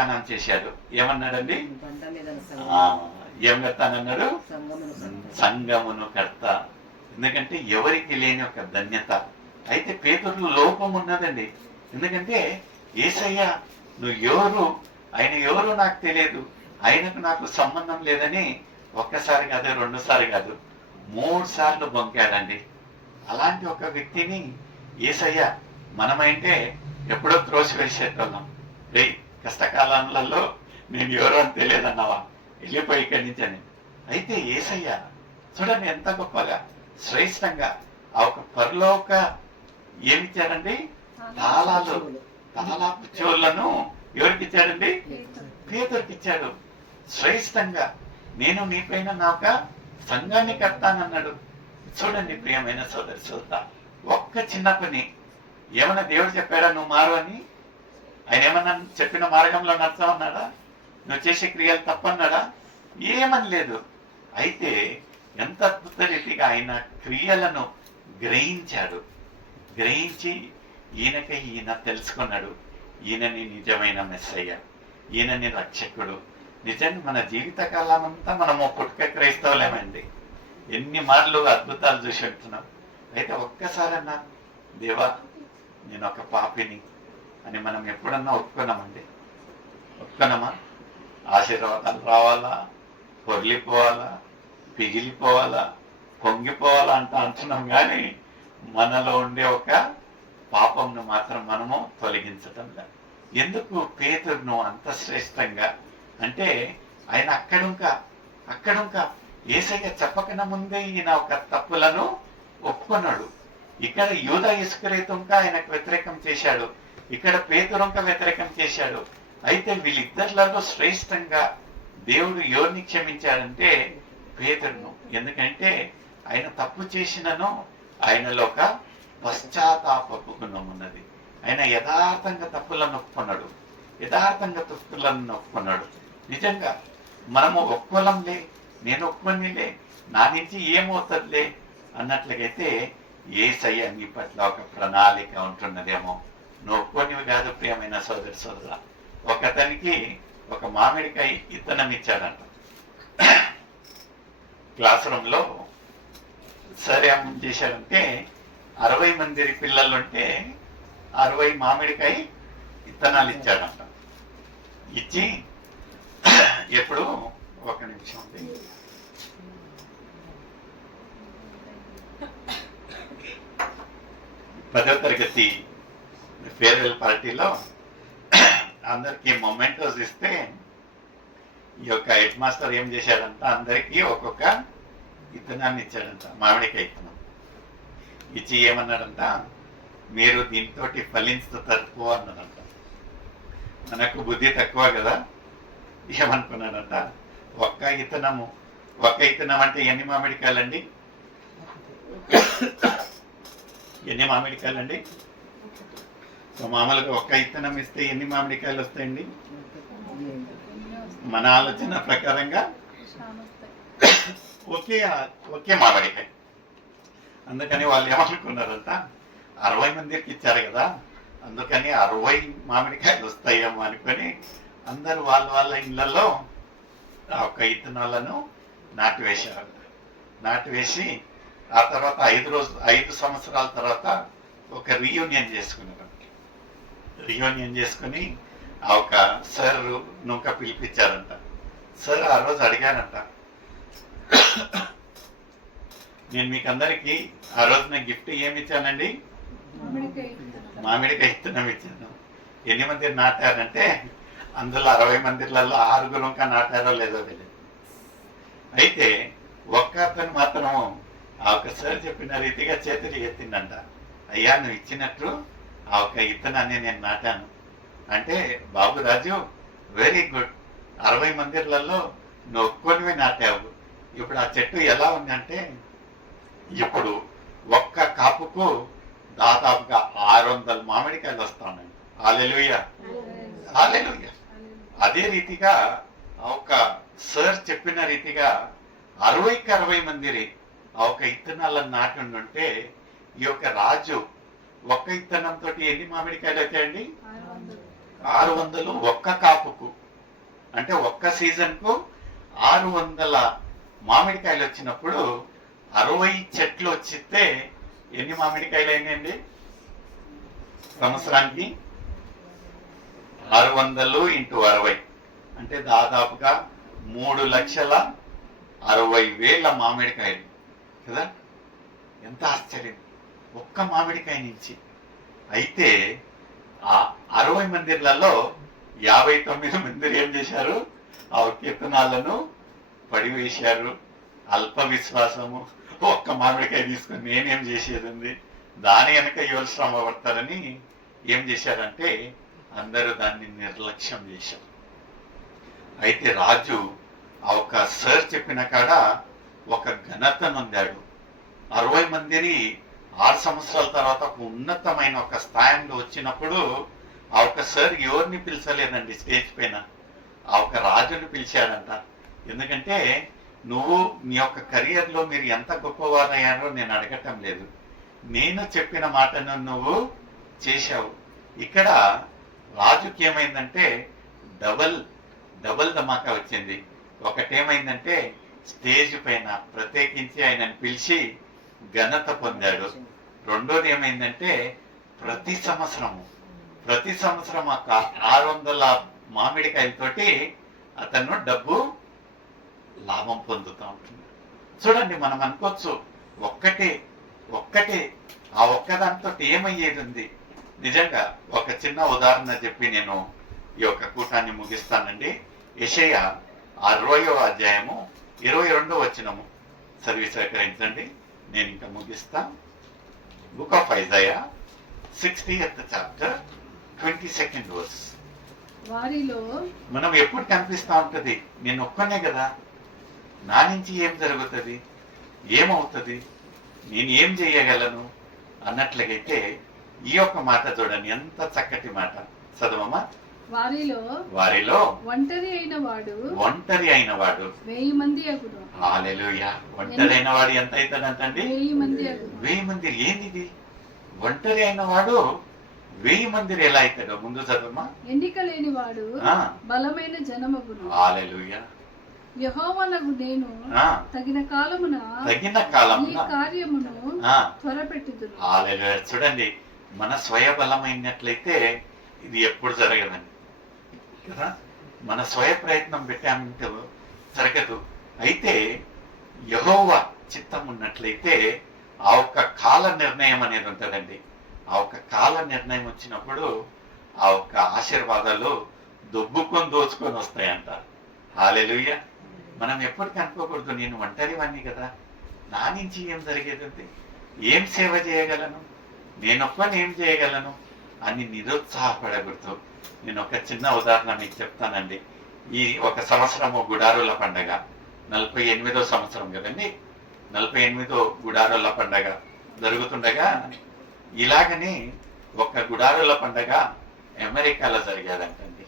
వాగ్దానం చేశాడు. ఏమన్నాడండి? ఏం కడతానన్నాడు? సంఘమును కడతా. ఎందుకంటే ఎవరికి లేని ఒక ధన్యత. అయితే పేతురులో లోపం ఉన్నదండి. ఎందుకంటే యేసయ్య నువ్వు ఎవరు, ఆయన ఎవరు నాకు తెలియదు, ఆయనకు నాకు సంబంధం లేదని ఒక్కసారి కాదు, 2 సార్లు కాదు, 3 సార్లు బొంకాడండి. అలాంటి ఒక వ్యక్తిని యేసయ్య మనమైతే ఎప్పుడో త్రోసివేసేటోళ్ళం. కష్టకాలంలో నేను ఎవరో అని తెలియదన్నావా, వెళ్ళిపోయి ఇక్కడి నుంచి అని. అయితే యేసయ్య చూడండి ఎంత గొప్పగా శ్రేష్టంగా ఆ ఒక పరలోక ఏమిచ్చాడండి? తాళాపు చెవులను ఎవరికి ఇచ్చాడండి? పేతురుకి ఇచ్చాడు. శ్రేష్టంగా నేను నీపైన నాక సంఘాన్ని కడతానన్నాడు. చూడండి ప్రియమైన సోదరి సోదర, ఒక్క చిన్న పని. ఏమన్నా దేవుడు చెప్పాడా నువ్వు మారు అని? ఆయన ఏమన్నా చెప్పిన మార్గంలో నడతామన్నాడా? నువ్వు చేసే క్రియలు తప్పన్నాడా? ఏమని లేదు. అయితే ఎంత అద్భుత రీతిగా ఆయన క్రియలను గ్రహించాడు. గ్రహించి ఈయన తెలుసుకున్నాడు, ఈయనని నిజమైన మెస్సయ్య, ఈయనని రక్షకుడు. నిజంగా మన జీవిత కాలం అంతా మనము పుట్టుక క్రైస్తవులేమండి. ఎన్ని మార్లు అద్భుతాలు చూసి వెళ్తున్నాం. అయితే ఒక్కసారన్నా దేవా నేను ఒక పాపిని అని మనం ఎప్పుడన్నా ఒప్పుకున్నామండి? ఒప్పుకున్నామా? ఆశీర్వాదాలు రావాలా, పొర్లిపోవాలా, పిగిలిపోవాలా, పొంగిపోవాలా అంటున్నాం. కానీ మనలో ఉండే ఒక పాపంను మాత్రం మనము తొలగించటం లేదు. ఎందుకు పేతురును అంత శ్రేష్టంగా అంటే ఆయన అక్కడుంకా యేసయ్య చెప్పకన ముందే ఈయన ఒక తప్పులను ఒప్పుకున్నాడు. ఇక్కడ యూదా ఇస్కరియోతు ఆయనకు వ్యతిరేకం చేశాడు, ఇక్కడ పేతురు వ్యతిరేకం చేశాడు. అయితే వీళ్ళిద్దరిలో శ్రేష్టంగా దేవుడు ఎవరిని క్షమించాడంటే పేతురును. ఎందుకంటే ఆయన తప్పు చేసినను ఆయనలో ఒక పశ్చాత్తాపపు గుణం ఉన్నది. ఆయన యథార్థంగా తప్పులను ఒప్పుకున్నాడు. నిజంగా మనము ఒప్పుకోలంలే, నేను ఒప్పుకోనిలే, నా నుంచి ఏమవుతుందిలే అన్నట్లయితే యేసయ్య నీ పట్ల ఒక ప్రణాళిక ఉంటున్నదేమో. నువ్వు ఒప్పుకోనివి కాదు ప్రియమైన సోదరి సోదర. ఒకతనికి ఒక మామిడికాయ ఇత్తనం ఇచ్చాడంట క్లాస్ రూమ్లో. సరే ఏం చేశాడంటే 60 మంది పిల్లలు ఉంటే 60 మామిడికాయ ఇత్తనాలు ఇచ్చాడంట. ఇచ్చి ఎప్పుడు ఒక నిమిషం ఉంది, పదవ తరగతి ఫేర్వెల్ పార్టీలో అందరికి మొమెంటోస్ ఇస్తే ఈ యొక్క హెడ్ మాస్టర్ ఏం చేశాడంట, అందరికీ ఒక్కొక్క ఇత్తనాన్ని ఇచ్చాడంట, మామిడికాయ ఇత్తనం ఇచ్చి ఏమన్నాడంట, మీరు దీంతో ఫలించు తక్కువ అన్నాడంట. మనకు బుద్ధి తక్కువ కదా, ఏమనుకున్నాడంట, ఒక్క ఇత్తనం అంటే ఎన్ని మామిడికాయలండి? ఎన్ని మామిడికాయలండి? సో మామూలుగా ఒక్క ఇత్తనం ఇస్తే ఎన్ని మామిడికాయలు వస్తాయండి? మన ఆలోచన ప్రకారంగా ఒకే మామిడికాయ. అందుకని వాళ్ళు ఏమనుకున్నారంట, 60 మందికి ఇచ్చారు కదా, అందుకని 60 మామిడికాయలు వస్తాయేమో అనుకొని అందరూ వాళ్ళ ఇళ్లలో ఆ ఒక్క ఇత్తనాలను నాటివేశారంట. నాటివేసి ఆ తర్వాత 5 సంవత్సరాల తర్వాత ఒక రీయూనియన్ చేసుకుని ఆ ఒక సార్ నూక పిలిపించారంట. సార్ ఆ రోజు అడిగారంట, నేను మీకు అందరికీ ఆ రోజున గిఫ్ట్ ఏమి ఇచ్చానండి? మామిడికాయ ఇత్తనం ఇచ్చాను. ఎన్ని మంది నాటారంటే అందులో 60 మందిలలో 6 నాటారో లేదో తెలియదు. అయితే ఒక్క అతను మాత్రం ఆ ఒక్కసారి చెప్పిన రీతిగా చేతులు ఎత్తిందంట, అయ్యా నువ్వు ఇచ్చినట్టు ఆ ఒక్క ఇత్తనాన్ని నేను నాటాను అంటే, బాబు రాజు వెరీ గుడ్, 60 మందిర్లలో నువ్వు ఒక్కొనివి నాటావు. ఇప్పుడు ఆ చెట్టు ఎలా ఉందంటే, ఇప్పుడు ఒక్క కాపుకు దాదాపుగా 600 మామిడికాయలు వస్తున్నాయి. హల్లెలూయా, హల్లెలూయా. అదే రీతిగా ఒక సార్ చెప్పిన రీతిగా 60కి 60 మంది ఆ ఒక ఇత్తనాలను నాటి ఉంటే ఈ యొక్క రాజు ఒక్క ఇత్తనంతో ఎన్ని మామిడికాయలు వచ్చాయండి? 600 ఒక్క కాపుకు. అంటే ఒక్క సీజన్కు 600 మామిడికాయలు వచ్చినప్పుడు 60 చెట్లు వచ్చితే ఎన్ని మామిడికాయలు అయినాయండి? సంవత్సరానికి 600 ఇంటూ 60 అంటే దాదాపుగా 3,60,000 మామిడికాయలు కదా. ఎంత ఆశ్చర్యం ఒక్క మామిడికాయ నుంచి. అయితే ఆ 60 మందిర్లలో 59 మందిర్ ఏం చేశారు? ఆ కీర్తనాలను పడివేశారు. అల్ప విశ్వాసము, ఒక్క మామిడికాయ తీసుకుని నేనేం చేసేది ఉంది, దాని వెనక ఎవరు శ్రమ పడతారని ఏం చేశారంటే అందరూ దాన్ని నిర్లక్ష్యం చేశారు. అయితే రాజు ఆ ఒక సార్ చెప్పిన కాడ ఒక ఘనత నొందాడు. 60 మందిని 6 సంవత్సరాల తర్వాత ఒక ఉన్నతమైన ఒక స్థాయిలో వచ్చినప్పుడు ఆ ఒక సార్ ఎవరిని పిలిచలేదండి స్టేజ్ పైన, ఆ ఒక రాజుని పిలిచాడంట. ఎందుకంటే నువ్వు నీ యొక్క కెరియర్లో మీరు ఎంత గొప్పవారయ్యారో నేను అడగటం లేదు, నేను చెప్పిన మాటను నువ్వు చేశావు. ఇక్కడ రాజుకి ఏమైందంటే డబల్ ధమాకా వచ్చింది. ఒకటేమైందంటే స్టేజ్ పైన ప్రత్యేకించి ఆయనను పిలిచి ఘనత పొందాడు. రెండోది ఏమైందంటే ప్రతి సంవత్సరం ఒక 600 మామిడికాయలతోటి అతను డబ్బు లాభం పొందుతూ ఉంటుంది. చూడండి, మనం అనుకోవచ్చు ఒక్కటే ఆ ఒక్కదాంతో ఏమయ్యేది ఉంది. నిజంగా ఒక చిన్న ఉదాహరణ చెప్పి నేను ఈ యొక్క కూటాన్ని ముగిస్తానండి. యెషయా 60వ అధ్యాయము 22వ వచనము చదివి సహకరించండి, నేను ఇంకా ముగిస్తా. Book of Isaiah 60th chapter 22nd verse. వారిలో మనం ఎప్పుడు కనిపిస్తా ఉంటది, నేను ఒక్కనే కదా, నా నుంచి ఏం జరుగుతుంది, ఏమవుతుంది, నేను ఏం చేయగలను అన్నట్లయితే ఈ యొక్క మాట చూడండి, ఎంత చక్కటి మాట. చదవమ్మా. వారిలో ఒంటరి అయిన వాడు 1000 మంది అగును. హల్లెలూయా. ఒంటరి అయిన వాడు ఎంత అవుతాడంటండి? 1000 మంది. ఏంది ఒంటరి అయిన వాడు 1000 మంది ఎలా అవుతాడో ముందు చదవమ్మా. ఎన్నిక లేని వాడు బలమైన జనమగును. హల్లెలూయా. యెహోవానగు నేను తగిన కాలమున ఈ కార్యమును త్వరపెట్టుదును. హల్లెలూయా. చూడండి, మన స్వయ బలమైనట్లయితే ఇది ఎప్పుడు జరగదండి కదా. మన స్వయ ప్రయత్నం పెట్టామంటే జరగదు. అయితే యెహోవా చిత్తం ఉన్నట్లయితే ఆ ఒక్క కాల నిర్ణయం అనేది ఉంటుందండి. ఆ ఒక్క కాల నిర్ణయం వచ్చినప్పుడు ఆ ఒక్క ఆశీర్వాదాలు దోచుకొని వస్తాయంట. హల్లెలూయా. మనం ఎప్పటికీ అనుకోకూడదు, నేను ఒంటరి వాణ్ణి కదా, నా నుంచి ఏం జరిగేది, ఏం సేవ చేయగలను, నేనొక్కని ఏం చేయగలను అని నిరుత్సాహపడకూడదు. నేను ఒక చిన్న ఉదాహరణ మీకు చెప్తానండి. ఈ ఒక సంవత్సరము గుడారుల పండగ 48వ సంవత్సరం కదండి. 48వ గుడారుల పండగ జరుగుతుండగా ఇలాగని ఒక గుడారుల పండగ అమెరికాలో జరిగేదంటండి.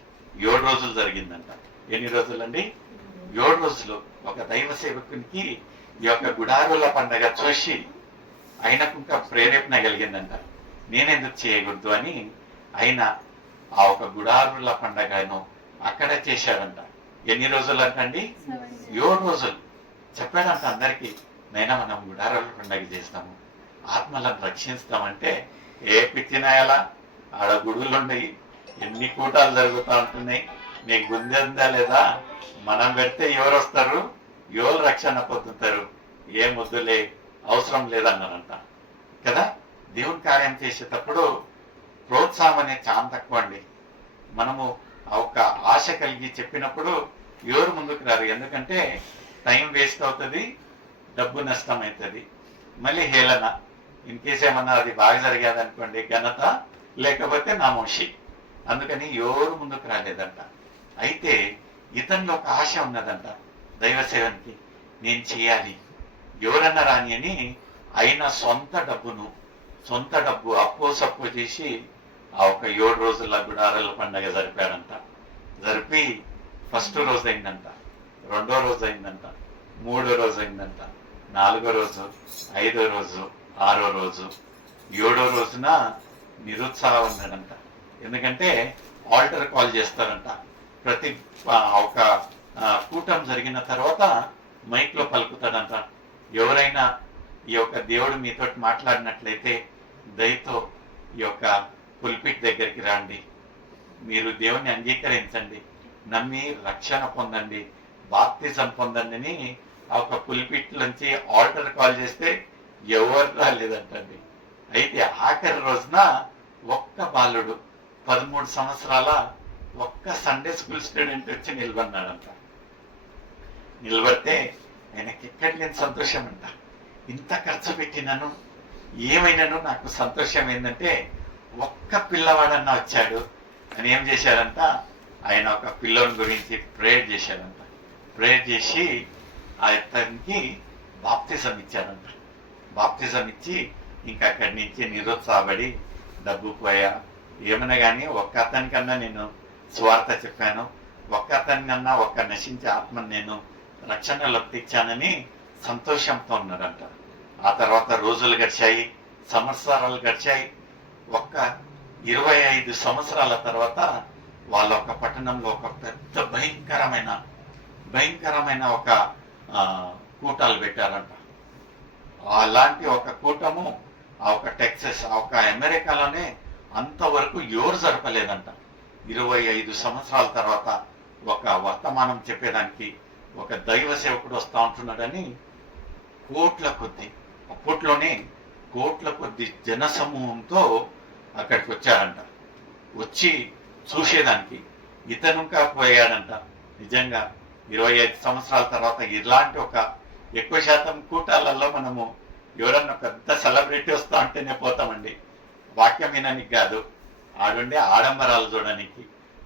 7 రోజులు జరిగిందంట. ఎన్ని రోజులండి? 7 రోజులు. ఒక దైవ సేవకునికి ఈ యొక్క గుడారుల పండగ చూసి ఆయనకు ఇంకా ప్రేరేపణ కలిగిందంట, నేనెందుకు చేయకూడదు అని ఆయన ఆ ఒక గుడారుల పండగను అక్కడ చేశారంట. ఎన్ని రోజులు అంటండి? 7 రోజులు. చెప్పాడంట అందరికీ, నైనా మనం గుడారుల పండగ చేస్తాము, ఆత్మలను రక్షిస్తామంటే ఏ పిచ్చినాయాలా, ఆడ గుడులు ఉన్నాయి, ఎన్ని కూటాలు జరుగుతూ ఉంటున్నాయి, మీకు గుందెందా లేదా, మనం పెడితే ఎవరు వస్తారు, ఎవరు రక్షణ పొందుతారు, ఏ ముద్దులే అవసరం లేదన్నారంట కదా. దేవుని కార్యం చేసేటప్పుడు ప్రోత్సాహం అనేది చాలా తక్కువ అండి. మనము ఒక ఆశ కలిగి చెప్పినప్పుడు ఎవరు ముందుకు రారు. ఎందుకంటే టైం వేస్ట్ అవుతుంది, డబ్బు నష్టం అవుతుంది, మళ్ళీ హేళన. ఇన్ కేసు ఏమన్నా అది బాగా జరిగేదనుకోండి, ఘనత, లేకపోతే నామోషి. అందుకని ఎవరు ముందుకు రాలేదంట. అయితే ఇతనిలో ఒక ఆశ ఉన్నదంట, దైవ సేవనికి నేను చేయాలి, ఎవరన్నా రాని అని ఆయన సొంత డబ్బు అప్పో సప్పో చేసి ఆ ఒక 7 రోజుల గుడారాల పండగ జరిపాడంట. జరిపి ఫస్ట్ రోజు అయిందంట, 2వ రోజు అయిందంట, 3వ రోజు అయిందంట, 4వ రోజు, 5వ రోజు, 6వ రోజు, 7వ రోజున నిరుత్సాహం ఉన్నాడంట. ఎందుకంటే ఆల్టర్ కాల్ చేస్తారంట, ప్రతి ఒక కూటం జరిగిన తర్వాత మైక్లో పలుకుతాడంట, ఎవరైనా ఈ యొక్క దేవుడు మీతో మాట్లాడినట్లయితే దయతో ఈ యొక్క పుల్పిట్ దగ్గరికి రండి, మీరు దేవుని అంగీకరించండి, నమ్మి రక్షణ పొందండి, బాప్తిజం పొందండి అని ఆ ఒక పుల్పిట్ నుంచి ఆల్టర్ కాల్ చేస్తే ఎవరు రాలేదంటండి. అయితే ఆఖరి రోజున ఒక్క బాలుడు 13 సంవత్సరాల ఒక్క సండే స్కూల్ స్టూడెంట్ వచ్చి నిలబడినాడంట. నిలబడితే ఆయనకి ఎక్కడి లేని సంతోషం అంట. ఇంత ఖర్చు పెట్టినాను, ఏమైనాను నాకు సంతోషం ఏంటంటే ఒక్క పిల్లవాడన్నా వచ్చాడు అని ఏం చేశారంట, ఆయన ఒక పిల్లోని గురించి ప్రేయర్ చేశారంట. ప్రేయర్ చేసి అతనికి బాప్తిజం ఇచ్చారంట. బాప్తిజం ఇచ్చి ఇంకా అక్కడి నుంచి నిరుత్సాహపడి డబ్బు పోయా ఏమైనా కానీ ఒక్క అతనికన్నా నేను స్వార్థ చెప్పాను, ఒక్క అతనికన్నా ఒక్క నశించే ఆత్మను నేను రక్షణలోకి తెచ్చానని సంతోషంతో ఉన్నాడంట. ఆ తర్వాత రోజులు గడిచాయి, సంవత్సరాలు గడిచాయి. ఒక్క 25 సంవత్సరాల తర్వాత వాళ్ళ ఒక పట్టణంలో ఒక పెద్ద భయంకరమైన ఒక కూటాలు పెట్టారంట. అలాంటి ఒక కూటము ఆ ఒక టెక్సస్ ఆ ఒక అమెరికాలోనే అంతవరకు ఎవరు జరపలేదంట. 25 సంవత్సరాల తర్వాత ఒక వర్తమానం చెప్పేదానికి ఒక దైవ సేవకుడు వస్తూ ఉంటున్నాడని కోట్ల కొద్ది, అప్పట్లోనే కోట్ల కొద్ది జనసమూహంతో అక్కడికి వచ్చారంట. వచ్చి చూసేదానికి ఇతనుగా పోయాడంట. నిజంగా 25 సంవత్సరాల తర్వాత ఇలాంటి ఒక ఎక్కువ శాతం కూటాలలో మనము ఎవరన్నా పెద్ద సెలబ్రిటీ వస్తా ఉంటేనే పోతామండి, వాక్యం వినడానికి కాదు, ఆడుండే ఆడంబరాలు చూడడానికి,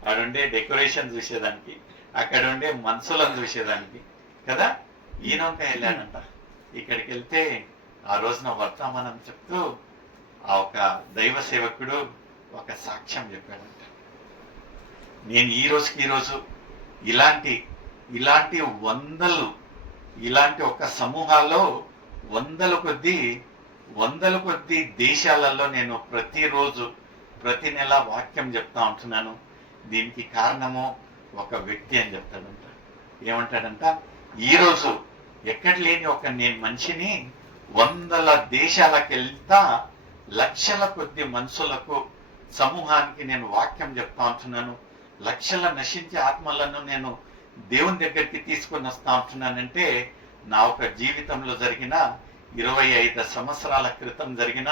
ఆడుండే డెకరేషన్ చూసేదానికి, అక్కడ ఉండే మనుషులను చూసేదానికి కదా. ఈయనొక వెళ్ళాడంట. ఇక్కడికి వెళ్తే ఆ రోజున వర్తమానం చెప్తూ ఆ ఒక దైవ సేవకుడు ఒక సాక్ష్యం చెప్పాడంట. నేను ఈ రోజు ఇలాంటి ఇలాంటి ఒక సమూహాల్లో వందల కొద్ది దేశాలలో నేను ప్రతిరోజు ప్రతి నెల వాక్యం చెప్తా ఉంటున్నాను. దీనికి కారణము ఒక వ్యక్తి అని చెప్తాడంట. ఏమంటాడంట, ఈరోజు ఎక్కడ లేని ఒక నేను మనిషిని 100 దేశాలకు వెళ్తా లక్షల కొద్ది మనుషులకు సమూహానికి నేను వాక్యం చెప్తా ఉంటున్నాను, లక్షల నశించే ఆత్మలను నేను దేవుని దగ్గరికి తీసుకొని వస్తా ఉంటున్నానంటే నా ఒక జీవితంలో జరిగిన 25 సంవత్సరాల క్రితం జరిగిన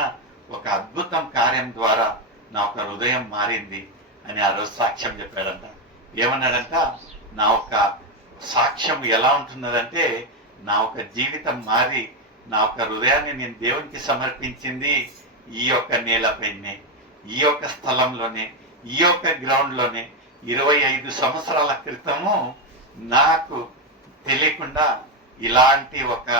ఒక అద్భుతం కార్యం ద్వారా నా ఒక హృదయం మారింది అని ఆ రోజు సాక్ష్యం చెప్పాడంట. ఏమన్నాడంట, నా ఒక సాక్ష్యం ఎలా ఉంటున్నదంటే నా ఒక జీవితం మారి నా ఒక హృదయాన్ని నేను దేవునికి సమర్పించింది ఈ యొక్క నేలపైనే, ఈ యొక్క స్థలంలోనే, ఈ యొక్క గ్రౌండ్లోనే. 25 సంవత్సరాల క్రితము నాకు తెలియకుండా ఇలాంటి ఒక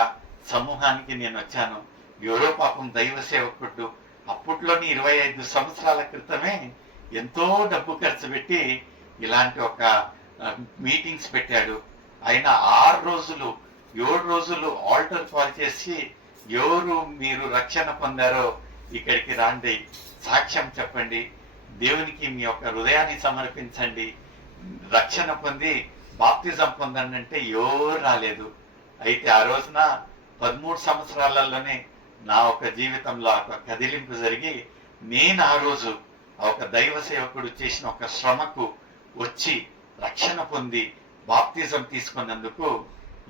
సమూహానికి నేను వచ్చాను. ఎవరో పాపం దైవ సేవకుడు అప్పట్లోని 25 సంవత్సరాల క్రితమే ఎంతో డబ్బు ఖర్చు పెట్టి ఇలాంటి ఒక మీటింగ్స్ పెట్టాడు. ఆయన 6 రోజులు 7 రోజులు ఆల్టర్ కాల్ చేసి ఎవరు మీరు రక్షణ పొందారో ఇక్కడికి రాండి, సాక్ష్యం చెప్పండి, దేవునికి మీ యొక్క హృదయాన్ని సమర్పించండి, రక్షణ పొంది బాప్తిజం పొందండి అంటే ఎవరు రాలేదు. అయితే ఆ రోజున 13 సంవత్సరాలలోనే నా ఒక జీవితంలో ఒక కదిలింపు జరిగి నేను ఆ రోజు ఒక దైవ సేవకుడు చేసిన ఒక శ్రమకు వచ్చి రక్షణ పొంది బాప్తిజం తీసుకున్నందుకు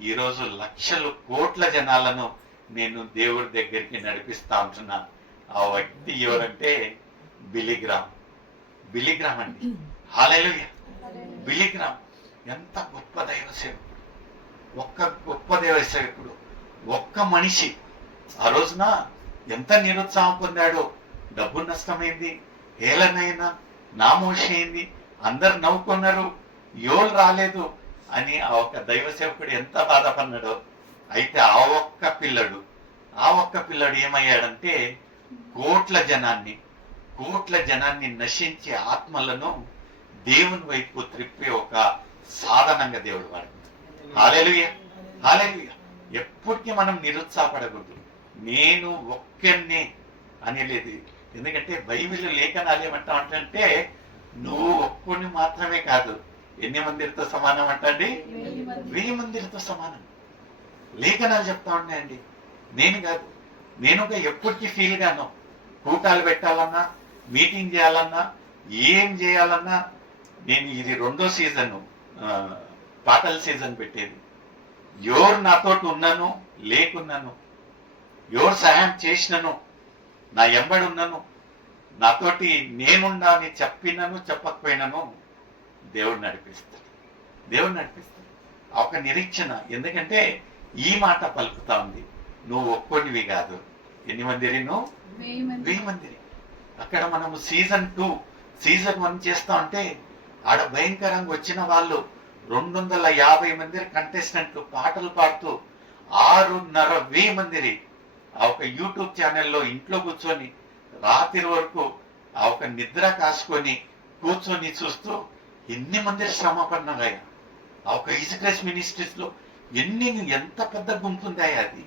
ఈరోజు లక్షలు కోట్ల జనాలను నేను దేవుడి దగ్గరికి నడిపిస్తా ఉంటున్నా. ఆ వ్యక్తి ఎవరంటే బిలిగ్రామ్ అండి. హల్లెలూయా. బిలిగ్రామ్ ఎంత గొప్ప దైవ సేవకుడు, గొప్ప దైవ సేవకుడు, ఒక్క మనిషి ఆ రోజున ఎంత నిరుత్సాహం పొందాడో. డబ్బు నష్టమైంది, హేళనైనా నామోషైంది, అందరు నవ్వుకున్నారు, ఎవరు రాలేదు అని ఆ ఒక్క దైవ సేవకుడు ఎంత బాధపడినాడో. అయితే ఆ ఒక్క పిల్లడు ఏమయ్యాడంటే కోట్ల జనాన్ని నశించే ఆత్మలను దేవుని వైపు త్రిప్పే ఒక సాధనంగా దేవుడు వాడు. హల్లెలూయా, హల్లెలూయా. ఎప్పటికీ మనం నిరుత్సాహపడకూడదు. నేను ఒక్కరినే అనేది, ఎందుకంటే బైబిల్ లేఖనాలు ఏమంటా అంటే నువ్వు ఒక్కడిని మాత్రమే కాదు, ఎన్ని మందిరితో సమానం అంటండి? 1000 మంది. 1000 మందిరితో సమానం. లేఖనాలు చెప్తా ఉన్నాయండి. నేను కాదు, నేను ఎప్పటికీ ఫీల్ గాను. కూటాలు పెట్టాలన్నా, మీటింగ్ చేయాలన్నా, ఏం చేయాలన్నా, నేను ఇది 2వ సీజన్, పాటల సీజన్ పెట్టేది. ఎవరు నాతోటి ఉన్నాను లేకున్నాను, ఎవరు సహాయం చేసినను, నా ఎంబడి ఉన్నాను, నాతోటి నేనున్నా అని చెప్పినను చెప్పకపోయినాను, దేవుడు నడిపిస్తాడు. దేవుడు నడిపిస్తాడు. ఆ ఒక నిరీక్షణ. ఎందుకంటే ఈ మాట పలుకుతా ఉంది, నువ్వు ఒక్కొనివి కాదు. ఎన్ని మందిరి? నువ్వు 1000 మంది. 1000 మందిరి. అక్కడ మనము సీజన్ 2, సీజన్ 1 చేస్తా ఉంటే ఆడ భయంకరంగా వచ్చిన వాళ్ళు 250 మంది కంటెస్టెంట్లు పాటలు పాడుతూ 6,500 మందిరి ఆ ఒక యూట్యూబ్ ఛానల్లో ఇంట్లో కూర్చొని రాత్రి వరకు ఆ ఒక నిద్ర కాసుకొని కూర్చొని చూస్తూ ఎన్ని మంది శ్రమ పడినారయ్యా. ఆ ఒక ఈజీక్రైస్ మినిస్ట్రీస్ లో ఎంత పెద్ద గుంపు ఉందాయా. అది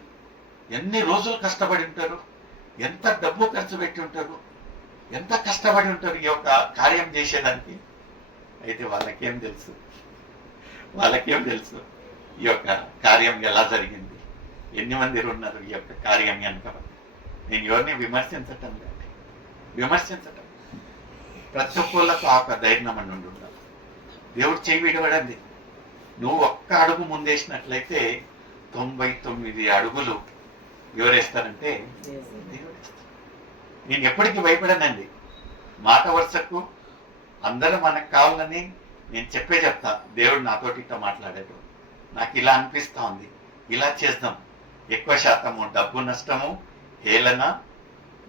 ఎన్ని రోజులు కష్టపడి ఉంటారు, ఎంత డబ్బు ఖర్చు పెట్టి ఉంటారు, ఎంత కష్టపడి ఉంటారు ఈ యొక్క కార్యం చేసేదానికి. అయితే వాళ్ళకేం తెలుసు, వాళ్ళకేం తెలుసు ఈ యొక్క కార్యం ఎలా జరిగింది, ఎన్ని మంది ఉన్నారు ఈ యొక్క కార్యం వెనక. నేను ఎవరిని విమర్శించటం లేదు, విమర్శించటం. ప్రతి ఒక్కళ్ళకు ఆ ఒక ధైర్యం అని ఉండాలి. దేవుడు చేయి విడవడండి. నువ్వు ఒక్క అడుగు ముందేసినట్లయితే 99 అడుగులు ఎవరేస్తారంటే దేవుడు వేస్తాడు. నేను ఎప్పటికీ భయపడనండి. మాట వరుసకు అందరూ మనకు కావాలని నేను చెప్తా. దేవుడు నాతోటి ఇట్లా మాట్లాడాడు, నాకు ఇలా అనిపిస్తా ఉంది, ఇలా చేద్దాం. ఎక్కువ శాతము డబ్బు నష్టము, హేళన,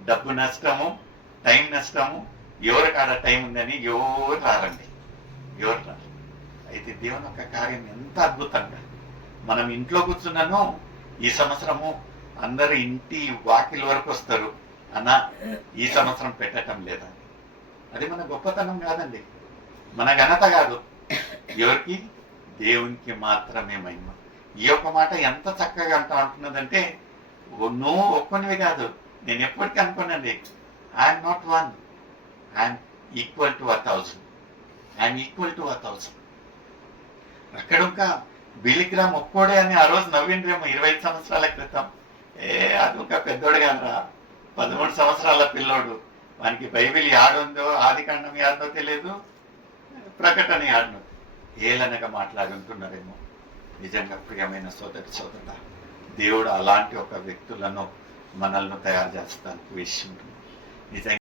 డబ్బు నష్టము, టైం నష్టము. ఎవరు కాడ టైం ఉందని ఎవరు రారండి, ఎవరు రారు. అయితే దేవుని యొక్క కార్యం ఎంత అద్భుతంగా. మనం ఇంట్లో కూర్చున్నాను, ఈ సంవత్సరము అందరు ఇంటి వాకిల వరకు వస్తారు అన్నా, ఈ సంవత్సరం పెట్టడం లేదా. అది మన గొప్పతనం కాదండి, మన ఘనత కాదు. ఎవరికి? దేవునికి మాత్రమే మహిమ. ఈ యొక్క మాట ఎంత చక్కగా అంటున్నదంటే, నువ్వు ఒక్కనివి కాదు. నేను ఎప్పటికీ అనుకోనండి, I'm not one, I'm equal to 1000. I'm equal to 1000. అక్కడ ఇంకా బిలిగ్రామ్ ఒక్కోడే అని ఆ రోజు నవ్విండ్రేమో 25 సంవత్సరాల క్రితం. అది ఒక పెద్దోడు కాదురా, 13 సంవత్సరాల పిల్లోడు. వానికి బైబిల్ యాడుందో, ఆదికాండం యాడో తెలియదు, ప్రకటన యాడను ఏలనగా మాట్లాడుతున్నారేమో. నిజంగా ప్రియమైన సోదరుడా, దేవుడు అలాంటి ఒక వ్యక్తులను మనల్ని తయారు చేస్తానికి విషయం నిజంగా